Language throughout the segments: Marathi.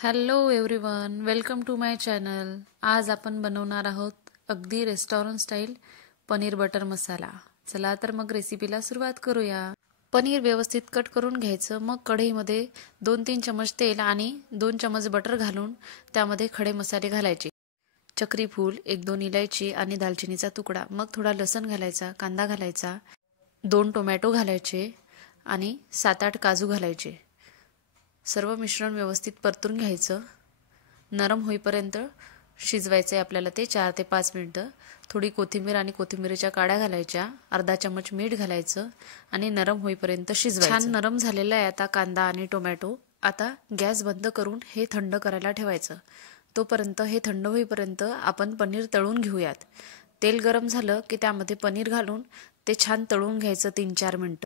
Hello everyone, welcome to my channel. आज आपण बनवणार आहोत अगदी restaurant style paneer butter masala. चला तर मग रेसिपीला सुरुवात करूया। पनीर व्यवस्थित कट करून घ्यायचं। मग कढईमध्ये 2-3 चमच तेल आणि 2 चमच बटर घालून त्यामध्ये खडे मसाले घालायचे। चक्री फूल, 1-2 इलायची आणि दालचिनीचा तुकडा। मग थोडा लसूण घालायचा, कांदा घालायचा, 2 टोमॅटो घालायचे आणि 7-8 काजू घालायचे। सर्व मिश्रण व्यवस्थित परतून घ्यायचं। नरम होईपर्यंत शिजवायचे आपल्याला ते 4 ते 5 मिनिटं। थोडी कोथिंबीर आणि कोथिंबीरच्या काड्या घालायच्या, अर्धा चमच मीठ घालायचं आणि नरम होईपर्यंत शिजवायचं। छान नरम झालेला आहे आता कांदा आणि टोमॅटो। आता गॅस बंद करून हे थंड करायला ठेवायचं। तोपर्यंत हे थंड होईपर्यंत आपण पनीर तळून घेऊयात। तेल गरम झालं की त्यामध्ये पनीर घालून ते छान तळून घ्यायचं 3-4 मिनिटं।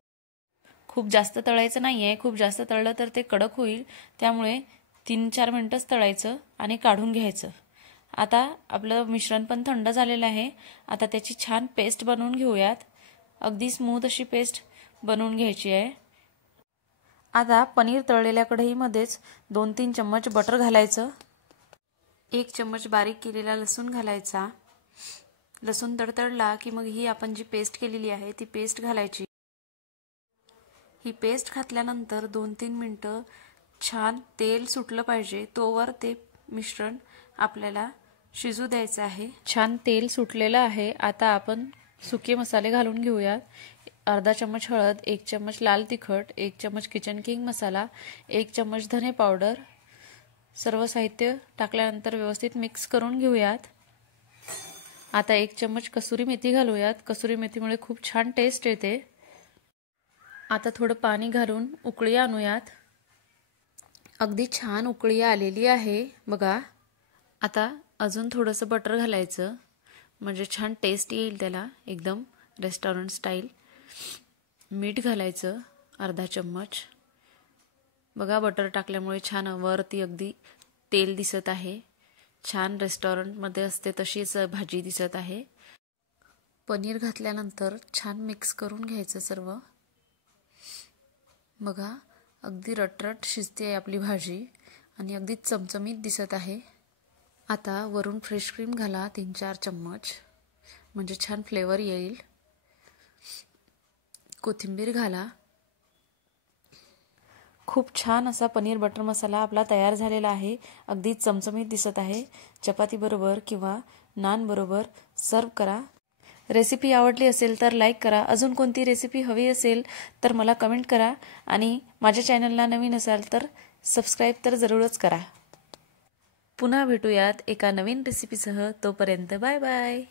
खूप जास्त तळायचं नाहीये, खूप जास्त तळलं तर ते कडक होईल, त्यामुळे 3-4 मिनिटच तळायचं आणि काढून घ्यायचं। आता आपलं मिश्रण पण थंड झालेलं आहे। आता त्याची छान पेस्ट बनवून घेऊयात। अगदी स्मूथ अशी पेस्ट बनवून घ्यायची आहे। आता पनीर तळलेल्या कढईमध्येच 2-3 चम्मच बटर घालायचं। 1 चम्मच बारीक केलेला लसूण घालायचा। लसूण तडतडला की मग ही आपण जी पेस्ट केलेली आहे ती पेस्ट घालायची। ही पेस्ट घातल्यानंतर 2-3 मिनिटं छान तेल सुटलं पाहिजे तोवर ते मिश्रण आपल्याला शिजू द्यायचं आहे। छान तेल सुटलेलं आहे। आता आपण सुके मसाले घालून घेऊया। अर्धा चम्मच हळद, 1 चम्मच लाल तिखट, 1 चम्मच किचन किंग मसाला, 1 चम्मच धने पावडर। सर्व साहित्य टाकल्यानंतर व्यवस्थित मिक्स करून घेऊयात। आता 1 चम्मच कसुरी मेथी घालूयात। कसुरी मेथीमुळे खूप छान टेस्ट येते। आता थोडं पाणी घालून उकळी आणूयात। अगदी छान उकळी आलेली आहे बघा। आता अजून थोडंसं बटर घालायचं, म्हणजे छान टेस्ट येईल त्याला, एकदम रेस्टॉरंट स्टाईल। मीठ घालायचं अर्धा चम्मच। बघा बटर टाकल्यामुळे छान वरती अगदी तेल दिसत आहे। छान रेस्टॉरंटमध्ये असते तशीच भाजी दिसत आहे। पनीर घातल्यानंतर छान मिक्स करून घ्यायचं सर्व। बघा अगदी रटरट शिजते आहे आपली भाजी आणि अगदी चमचमीत दिसत आहे। आता वरून फ्रेश क्रीम घाला 3-4 चम्मच, म्हणजे छान फ्लेवर येईल। कोथिंबीर घाला। खूप छान असा पनीर बटर मसाला आपला तयार झालेला आहे। अगदी चमचमीत दिसत आहे। चपाती बरोबर किंवा नान बरोबर सर्व करा। रेसिपी आवडली असेल तर लाईक करा। अजून कोणती रेसिपी हवी असेल तर मला कमेंट करा आणि माझ्या चॅनलला नवीन असाल तर सबस्क्राईब तर जरूरच करा। पुन्हा भेटूयात एका नवीन रेसिपीसह। तोपर्यंत बाय बाय।